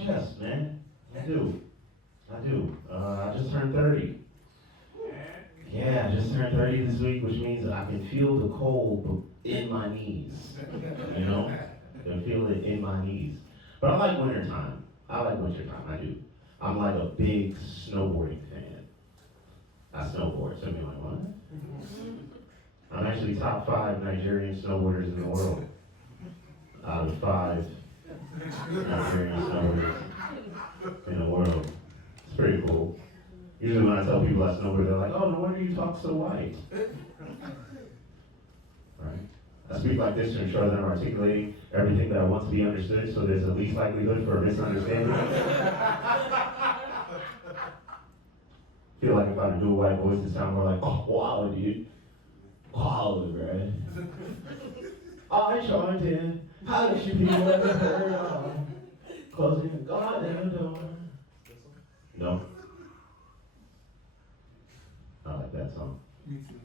my chest, man. I do. I just turned 30. Yeah, I just turned 30 this week, which means I can feel the cold in my knees. You know? I can feel it in my knees. But I like wintertime. I do. I'm like a big snowboarding fan. I snowboard. Some people are like, what? I'm actually top 5 Nigerian snowboarders in the world. Out of 5 Nigerian snowboarders in the world. It's pretty cool. Usually when I tell people I snowboard, they're like, oh, no wonder you talk so white. Right? I speak like this to ensure that I'm articulating everything that I want to be understood, so there's the least likelihood for a misunderstanding. I feel like if I were to do a white voice, it sound more like, oh, wow, dude. Wow, right? I joined in. How did you people ever heard of closing the goddamn door? No. I like that song. Me too.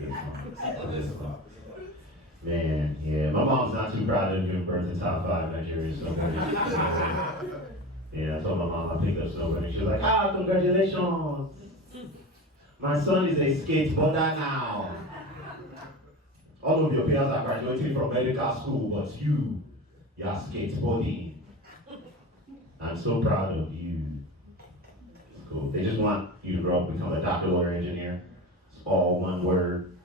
Good song. Man, yeah. My mom's not too proud of giving birth to top 5 Nigerian snowboarders. Yeah, I told my mom I picked up snowboarding. She was like, ah, congratulations. My son is a skateboarder now. All of your peers are graduating from medical school, but you're skateboarding. I'm so proud of you. It's cool. They just want you to grow up and become a doctor or engineer. It's all one word.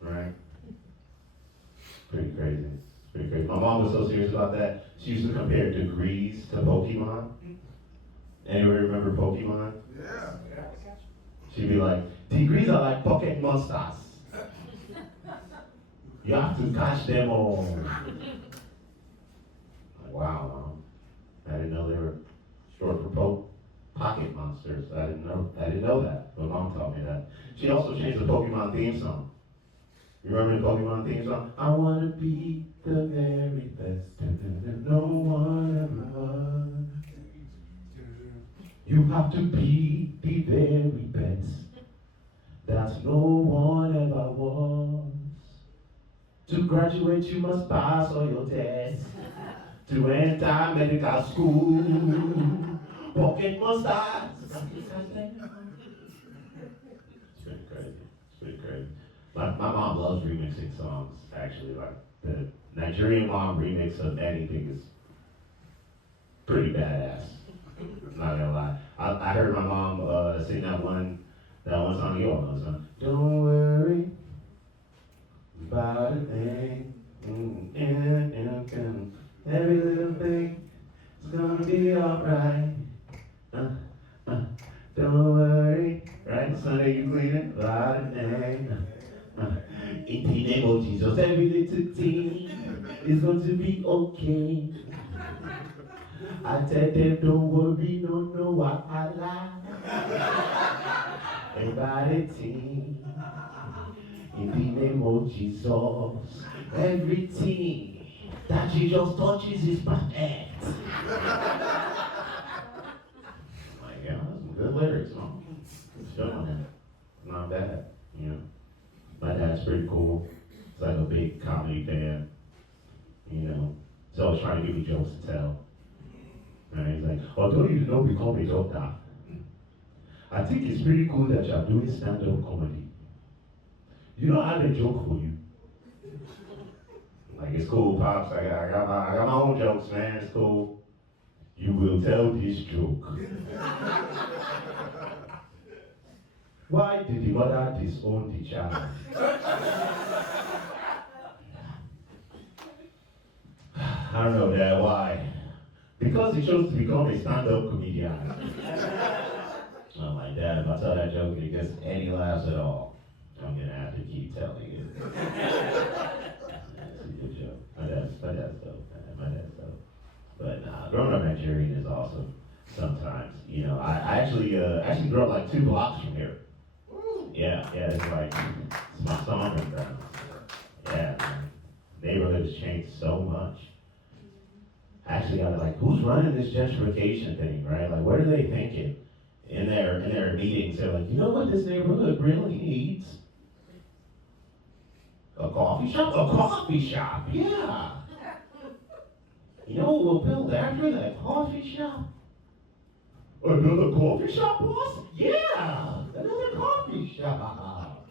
Right? Pretty crazy. My mom was so serious about that. She used to compare degrees to Pokemon. Anybody remember Pokemon? Yeah. She'd be like, degrees are like pocket monsters. You have to catch them all. Like, wow, Mom. I didn't know they were short for pocket monsters. I didn't know that. But Mom taught me that. She also changed the Pokemon theme song. You remember the Pokemon theme song? I want to be the very best that no one ever was. You have to be the very best that no one ever was. To graduate, you must pass all your tests. To enter medical school, pocket monsters. It's pretty crazy. My mom loves remixing songs, actually. Like, the Nigerian mom remix of anything is pretty badass. I'm not gonna lie. I heard my mom sing that one song, you all know the song. Don't worry about a thing. Every little thing is gonna be alright. Don't worry. Right? Sunday you cleaning? About a thing. In the name of Jesus, every little thing is going to be okay. I tell them, don't worry, no, what I lie. Everything, in the name of Jesus, everything that Jesus touches is perfect. Like, yeah, that's some good lyrics, man. Not bad, you know. My dad's pretty cool. He's like a big comedy fan, you know. He's always trying to give me jokes to tell. And he's like, although you did not become a doctor, I think it's pretty cool that you're doing stand-up comedy. You know, I had a joke for you. Like, it's cool, Pops. I got my own jokes, man. It's cool. You will tell this joke. Why did the mother disown the child? I don't know, Dad, why? Because he chose to become a stand-up comedian. I'm like, Dad, if I tell that joke and it gets any laughs at all, I'm gonna have to keep telling it. That's a good joke. My dad's dope, man. My dad's dope. But nah, growing up Nigerian is awesome. Sometimes, you know, I actually grew up like 2 blocks from here. Yeah, it's like, it's my song and yeah, man. Neighborhood has changed so much. Actually, I was like, who's running this gentrification thing, right? Like, what are they thinking? In their meetings, they're like, you know what this neighborhood really needs? A coffee shop? A coffee shop, yeah. You know what we'll build after that coffee shop? Another coffee shop, boss? Yeah, another coffee shop.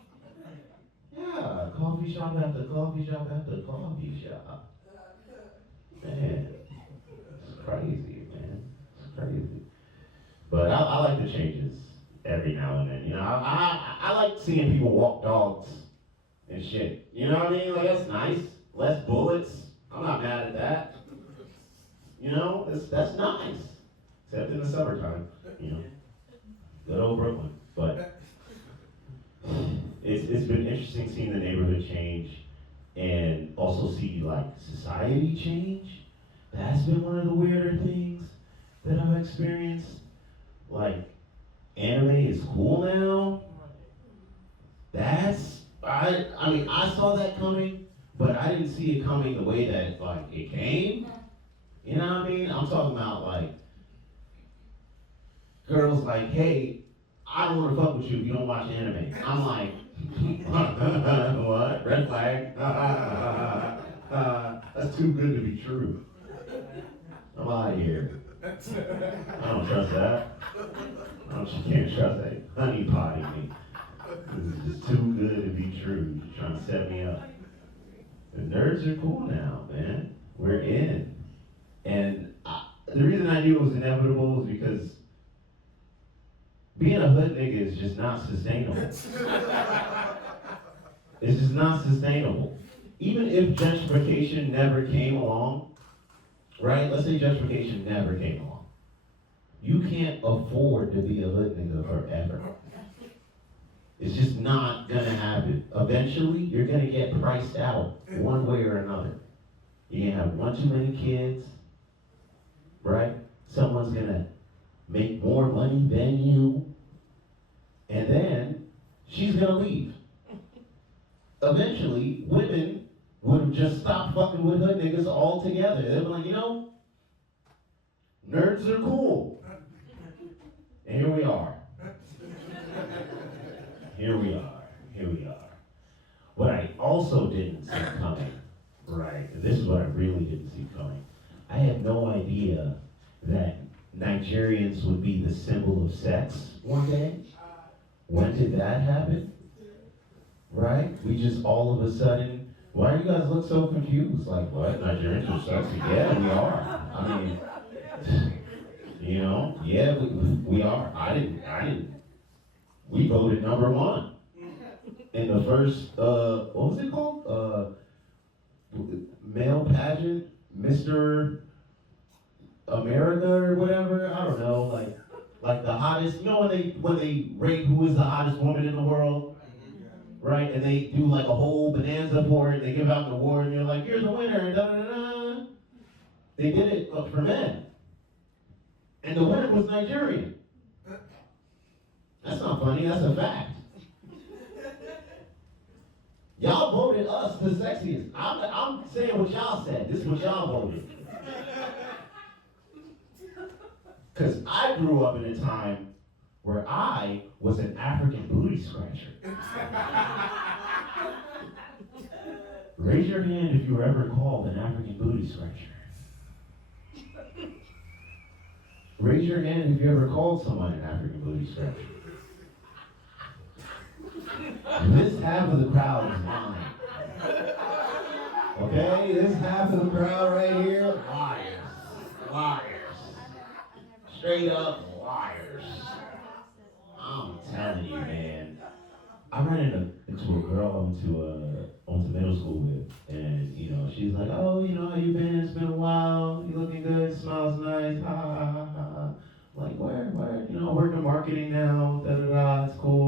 Yeah, coffee shop after coffee shop after coffee shop. Man, it's crazy, man. It's crazy. But I like the changes every now and then. You know, I like seeing people walk dogs and shit. You know what I mean? Like, that's nice. Less bullets. I'm not mad at that. You know, that's nice. Except in the summertime, you know. Good old Brooklyn. But it's been interesting seeing the neighborhood change and also see like society change. That's been one of the weirder things that I've experienced. Like anime is cool now. I mean I saw that coming, but I didn't see it coming the way that like it came. You know what I mean? I'm talking about like girls like, hey, I don't want to fuck with you if you don't watch anime. I'm like, what? Red flag? That's too good to be true. I'm out of here. I don't trust that. You can't trust that. Honey potting me. This is just too good to be true. You're trying to set me up. The nerds are cool now, man. We're in. And the reason I knew it was inevitable is because being a hood nigga is just not sustainable. It's just not sustainable. Even if gentrification never came along, right? Let's say gentrification never came along. You can't afford to be a hood nigga forever. It's just not gonna happen. Eventually, you're gonna get priced out one way or another. You're gonna have one too many kids, right? Someone's gonna make more money than you, and then she's gonna leave. Eventually, women would just stop fucking with hood niggas altogether. They'd be like, you know, nerds are cool. And here we are. Here we are. Here we are. What I also didn't see coming, right, and this is what I really didn't see coming, I had no idea that Nigerians would be the symbol of sex one day. When did that happen? Right? We just all of a sudden, why do you guys look so confused? Like, what? Nigerians are sexy? Yeah, we are. I mean, you know, yeah, we are. I didn't. We voted number one in the first, what was it called? Male pageant, Mr. America or whatever. I don't know, like the hottest. You know when they rate who is the hottest woman in the world, right? And they do like a whole bonanza for it. They give out an award, and you're like, you're the winner. Da da da. They did it for men, and the winner was Nigerian. That's not funny. That's a fact. Y'all voted us the sexiest. I'm saying what y'all said. This is what y'all voted. Because I grew up in a time where I was an African booty scratcher. Raise your hand if you were ever called an African booty scratcher. Raise your hand if you ever called someone an African booty scratcher. This half of the crowd is lying. Okay, this half of the crowd right here, liars. Liars. Straight up liars. I'm telling you, man. I ran into a girl I went to middle school with, and you know, she's like, oh, you know, how you been? It's been a while. You looking good? Smiles nice. Ha ha ha ha. Like, where? You know, I work in marketing now. Da da da. It's cool.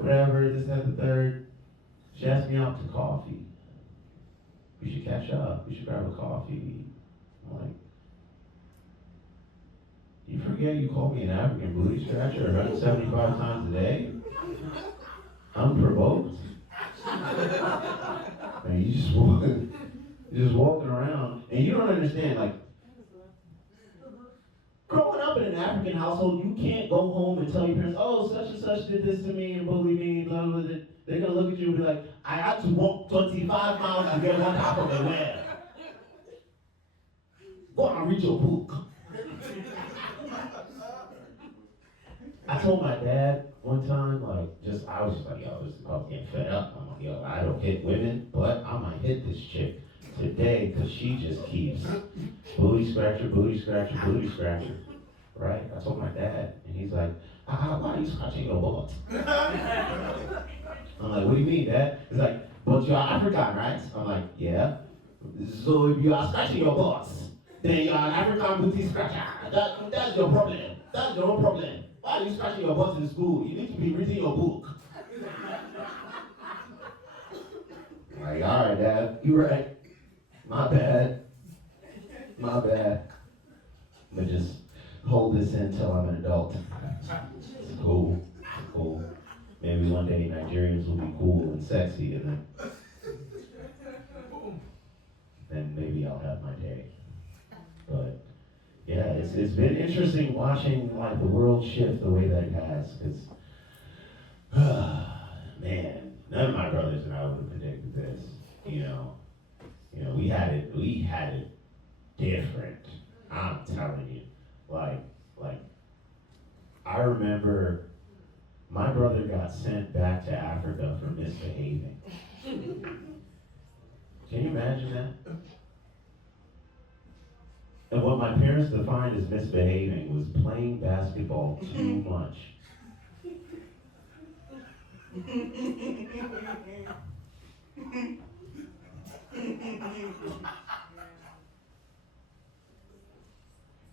Whatever. This, that, the third. She asked me out to coffee. We should catch up. We should grab a coffee. I'm like, you forget you called me an African booty scratcher 175 times a day? Unprovoked? And you just walking around, and you don't understand, like, growing up in an African household, you can't go home and tell your parents, oh, such and such did this to me and bullied me, blah, blah, blah. They're gonna look at you and be like, I had to walk 25 miles to get one apple to wear. Go and read your book. I told my dad one time, I was just like, yo, I was getting fed up. I'm like, yo, I don't hit women, but I might hit this chick today because she just keeps booty scratcher, booty scratcher, booty scratcher. Right? I told my dad, and he's like, why are you scratching your butt? I'm like, what do you mean, Dad? He's like, but you're African, right? I'm like, yeah. So if you are scratching your butt, then you're an African booty scratcher. That's your problem. That's your own problem. Why are you scratching your butt in school? You need to be reading your book. I'm like, all right, Dad, you're right. My bad. My bad. I'm gonna just hold this in until I'm an adult. It's cool. It's cool. Maybe one day Nigerians will be cool and sexy, and then maybe I'll have my day. But yeah, it's been interesting watching the world shift the way that it has. Because man, none of my brothers and I would have predicted this. We had it different. I'm telling you, I remember my brother got sent back to Africa for misbehaving. Can you imagine that? And what my parents defined as misbehaving was playing basketball too much.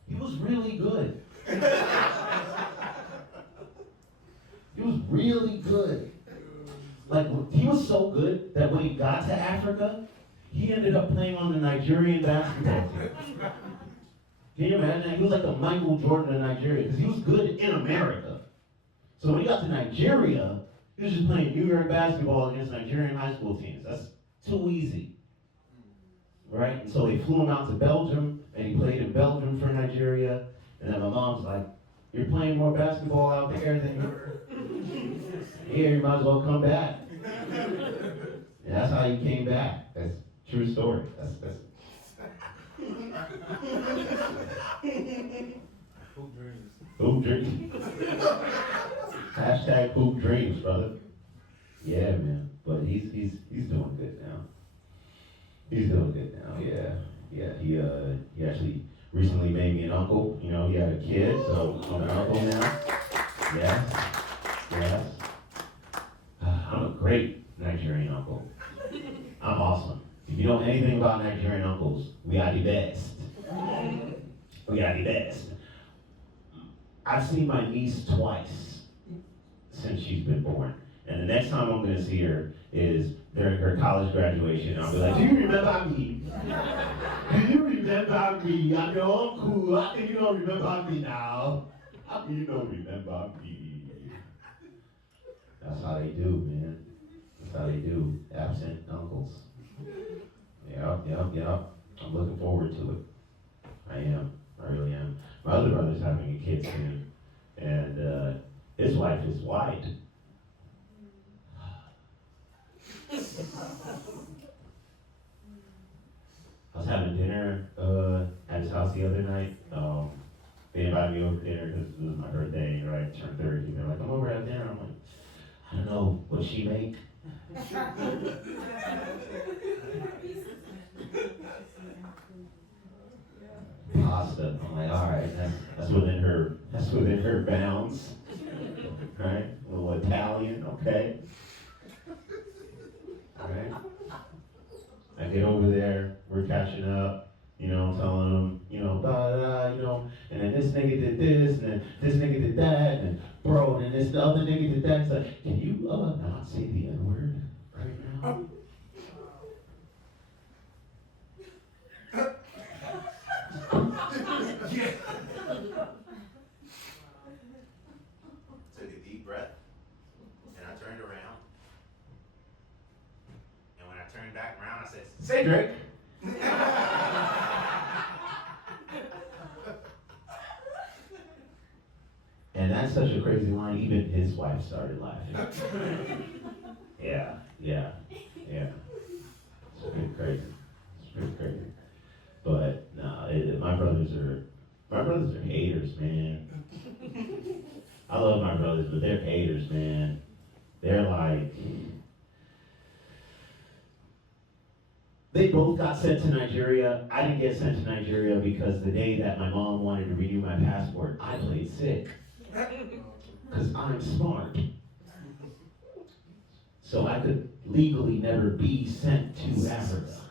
He was really good. He was really good. He was so good that when he got to Africa, he ended up playing on the Nigerian basketball team. Can you imagine that? He was like the Michael Jordan of Nigeria, because he was good in America. So when he got to Nigeria, he was just playing New York basketball against Nigerian high school teams. That's too easy. Right? And so they flew him out to Belgium, and he played in Belgium for Nigeria. And then my mom's like, you're playing more basketball out there than here, you might as well come back. And that's how he came back. That's a true story. That's Hoop dreams. Hoop dreams. Hashtag hoop dreams, brother. Yeah, man. But he's doing good now. He's doing good now. Yeah. He actually recently made me an uncle. He had a kid, so I'm an uncle now. Yes. I'm a great Nigerian uncle. I'm awesome. If you know anything about Nigerian uncles, we are the best. We are the best. I've seen my niece twice since she's been born. And the next time I'm going to see her is during her college graduation. I'll be like, do you remember me? Do you remember me? I'm your uncle. How can you not remember me now? How can you not remember me? That's how they do, man. That's how they do. Absent uncles. Yep. I'm looking forward to it. I am. I really am. My other brother's having a kid soon. And his wife is white. I was having dinner at his house the other night. They invited me over for dinner because it was my birthday, right? I turned 30. They're like, come over at dinner. I'm like, I don't know, what she make? Pasta. I'm like, all right, that's within her bounds, right? A little Italian, okay. All right. I get over there, we're catching up, telling them, and then this nigga did this, and then this nigga did that, and bro, and then this the other nigga did that. It's like, can you not say the N-word right now? Took a deep breath, and I turned around. And when I turned back around, I said, Say Drake. And that's such a crazy line, even his wife started laughing. Yeah. It's pretty crazy. But, nah, My brothers are haters, man. I love my brothers, but they're haters, man. They're like, they both got sent to Nigeria. I didn't get sent to Nigeria because the day that my mom wanted to renew my passport, I played sick. Because I'm smart. So I could legally never be sent to Africa.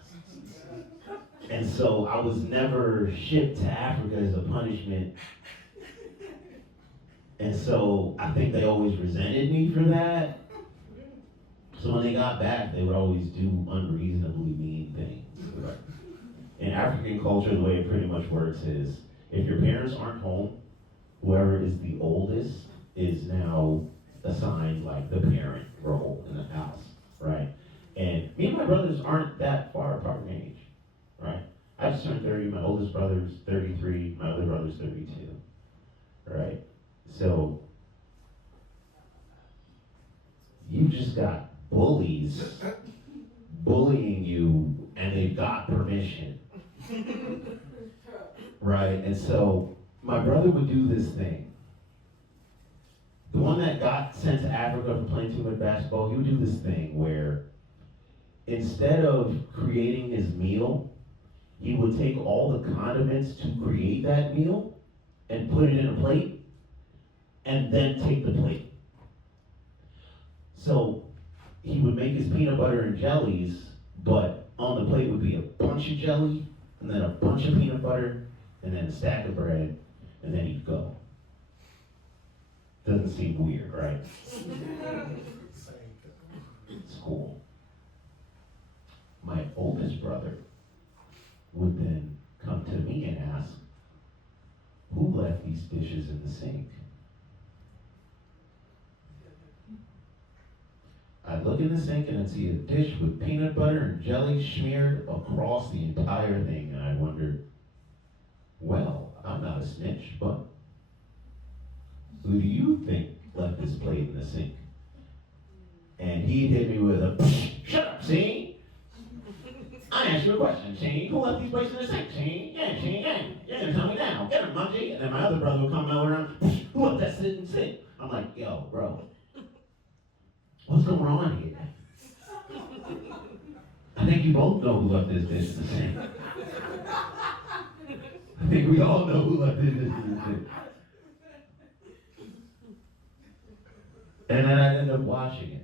And so I was never shipped to Africa as a punishment. And so I think they always resented me for that. So when they got back, they would always do unreasonably mean things. In African culture, the way it pretty much works is, if your parents aren't home, whoever is the oldest is now assigned like the parent role in the house, right? And me and my brothers aren't that far apart in age, right? I just turned 30, my oldest brother's 33, my other brother's 32, right? So, you just got bullies bullying you, and they've got permission, right? And so, my brother would do this thing. The one that got sent to Africa for playing too much basketball, he would do this thing where instead of creating his meal, he would take all the condiments to create that meal and put it in a plate and then take the plate. So he would make his peanut butter and jellies, but on the plate would be a bunch of jelly and then a bunch of peanut butter and then a stack of bread, and then he'd go. Doesn't seem weird, right? It's cool. My oldest brother would then come to me and ask, who left these dishes in the sink? I'd look in the sink and I'd see a dish with peanut butter and jelly smeared across the entire thing, and I wondered, well, I'm not a snitch, but who do you think left this plate in the sink? And he'd hit me with a, shut up, see? I asked you a question, Shane. Who left these plates in the sink, Shane? Yeah, Shane, yeah. You're gonna tell me now. Get him, Munchie. And then my other brother would come around, who left that shit in the sink? I'm like, yo, bro, what's going on here? I think you both know who left this dish in the sink. I think we all know who left this dish in the sink. And then I'd end up washing it.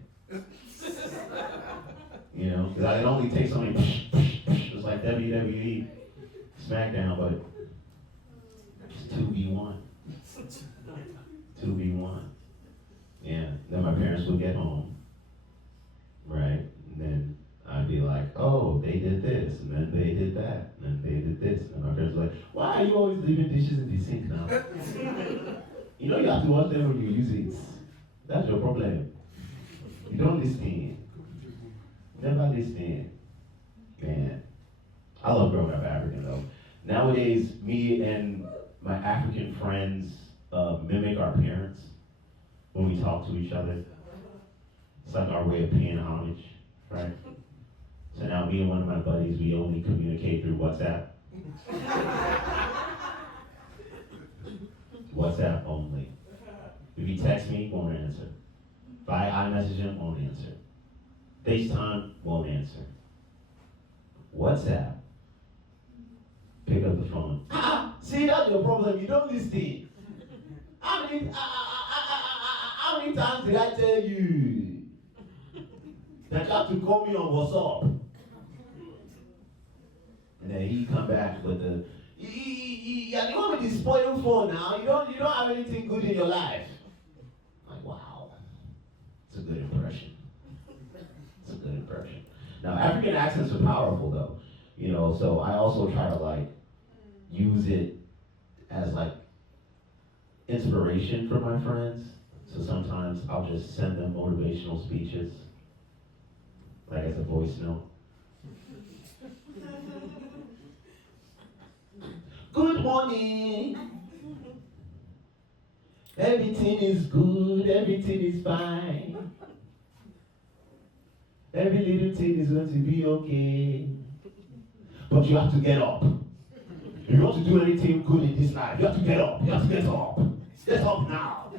You know, because I'd only take so many, it was like WWE, SmackDown, but it's 2v1. 2v1. Yeah, then my parents would get home, right? And then I'd be like, oh, they did this, and then they did that, and then they did this. And my parents were like, why are you always leaving dishes in the sink now? You know you have to wash them when you use it. That's your problem. You don't listen. Never listen. Man, I love growing up African though. Nowadays, me and my African friends mimic our parents when we talk to each other. It's like our way of paying homage, right? So now me and one of my buddies, we only communicate through WhatsApp. WhatsApp only. If he texts me, won't answer. If I iMessage him, won't answer. FaceTime, won't answer. WhatsApp, pick up the phone. See, that's your problem. You don't listen. How many times did I tell you that you have to call me on WhatsApp? And then he come back with the, you want me to spoil phone now? You don't have anything good in your life. I'm like, wow, it's a good impression. It's a good impression. Now, African accents are powerful though, you know, so I also try to like use it as like inspiration for my friends. So sometimes I'll just send them motivational speeches, like as a voice note. Good morning. Everything is good, everything is fine. Every little thing is going to be okay. But you have to get up. You If you want to do anything good in this life, you have to get up. You have to get up. Get up now.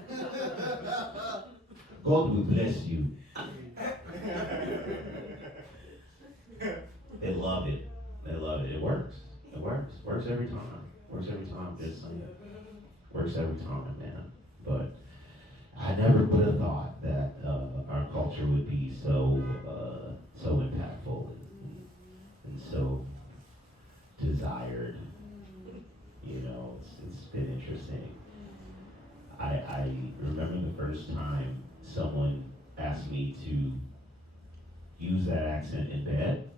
God will bless you. They love it. They love it. It works. It works. Works every time. Works every time. Just saying. Works every time, man. But I never would have thought that our culture would be so impactful and so desired. You know, it's been interesting. I remember the first time someone asked me to use that accent in bed.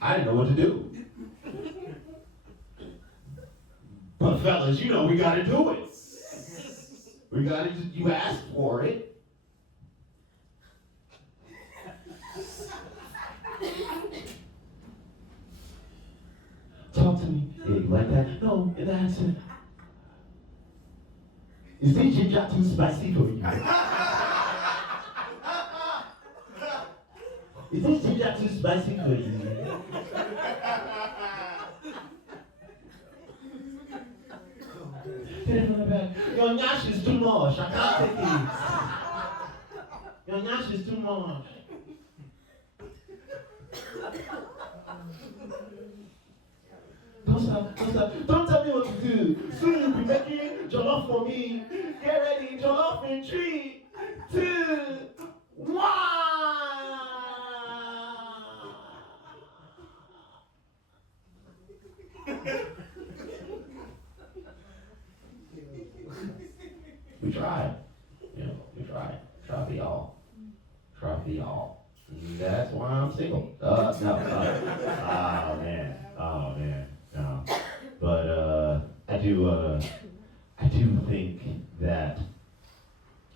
I didn't know what to do. But fellas, you know we gotta do it. We gotta, you asked for it. Talk to me. Yeah, you like that? No, in the accent. Is this ginger too spicy for you? Is this ginger too spicy for you? Get it from the back. Your nyash is too much. I can't take it. Your nyash is too much. Don't stop. Don't tell me what to do. Soon you'll be making jollof for me. Get ready, jollof in 3, 2, 1. We tried. You know, we tried. Try for y'all. Try for y'all. That's why I'm single. No. Oh, man. No. But I do think that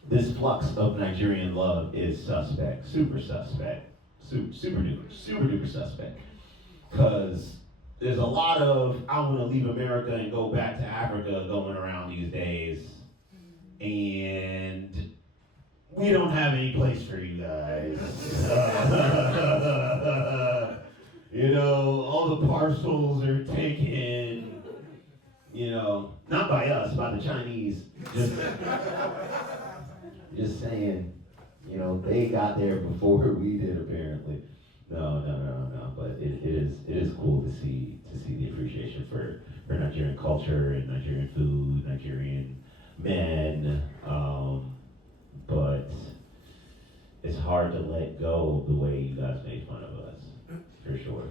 this flux of Nigerian love is suspect, super suspect, super duper suspect. Because there's a lot of I want to leave America and go back to Africa going around these days, and we don't have any place for you guys. You know, all the parcels are taken, you know, not by us, by the Chinese. Just saying, you know, they got there before we did, apparently. No. But it is cool to see the appreciation for Nigerian culture and Nigerian food, Nigerian men. But it's hard to let go of the way you guys made fun of us. For sure.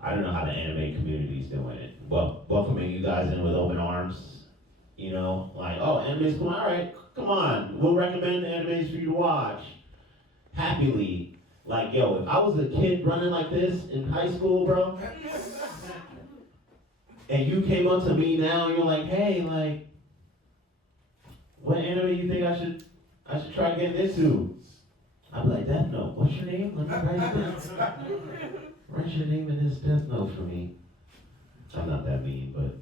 I don't know how the anime community's doing it. Well, welcoming you guys in with open arms. You know, like, oh, anime's cool. All right, come on. We'll recommend animes for you to watch. Happily. Like, yo, if I was a kid running like this in high school, bro, and you came up to me now and you're like, hey, like, what anime you think I should try getting into? I'd be like, Death Note. What's your name? Let me write it down. Write your name in this Death Note for me. I'm not that mean, but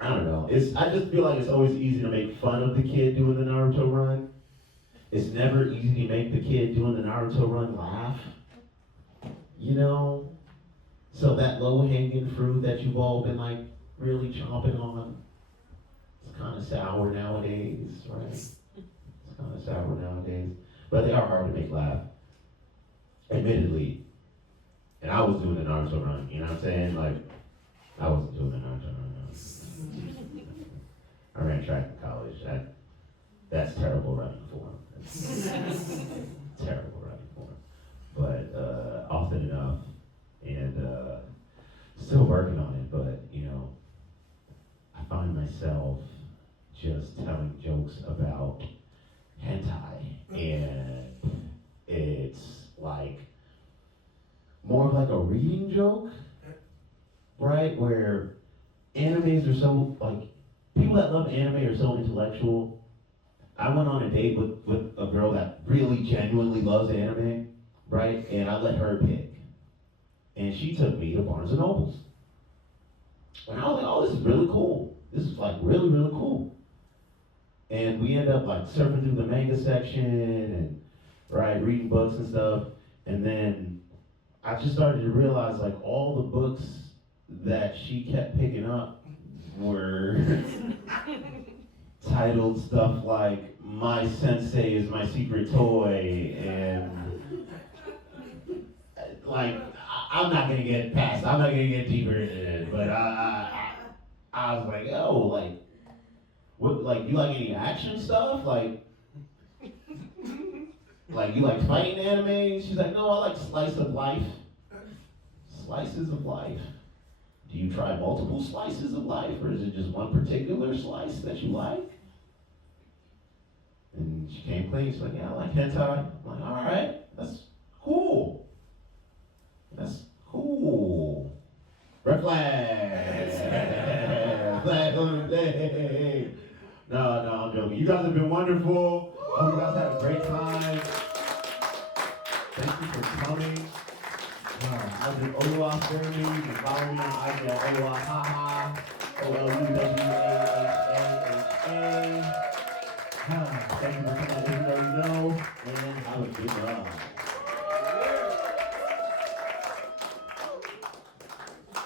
I don't know. I just feel like it's always easy to make fun of the kid doing the Naruto run. It's never easy to make the kid doing the Naruto run laugh. You know? So that low-hanging fruit that you've all been like really chomping on, it's kind of sour nowadays, right? It's kind of sour nowadays. But they are hard to make laugh. Admittedly. And I was doing the Naruto run, you know what I'm saying? Like, I wasn't doing the Naruto run. I ran track in college. That's terrible running form. Terrible running form. But often enough, and still working on it, but, you know, I find myself just telling jokes about hentai, and it's like more of like a reading joke, right? Where animes are so, like, people that love anime are so intellectual. I went on a date with a girl that really genuinely loves anime, right? And I let her pick. And she took me to Barnes & Nobles. And I was like, oh, this is really cool. This is like really, really cool. And we end up like surfing through the manga section and right, reading books and stuff. And then I just started to realize like all the books that she kept picking up were titled stuff like "My Sensei is My Secret Toy" and like I'm not gonna get past. I'm not gonna get deeper into it, but I was like, oh, like what? Like you like any action stuff? Like you like fighting anime? She's like, no, I like slice of life. Slices of life. Do you try multiple slices of life, or is it just one particular slice that you like? And she came clean. She's like, yeah, I like hentai. I'm like, all right, that's cool. That's cool. Red flag. Flag on the day. No, I'm joking. You guys have been wonderful. Hope you guys had a great time. Thank you for coming. I've been Oluwa Feranmi. You can follow me on IG at Oluwa Haha. OLUWAHAHA. Thank you for coming. Let me know, and have a good ride.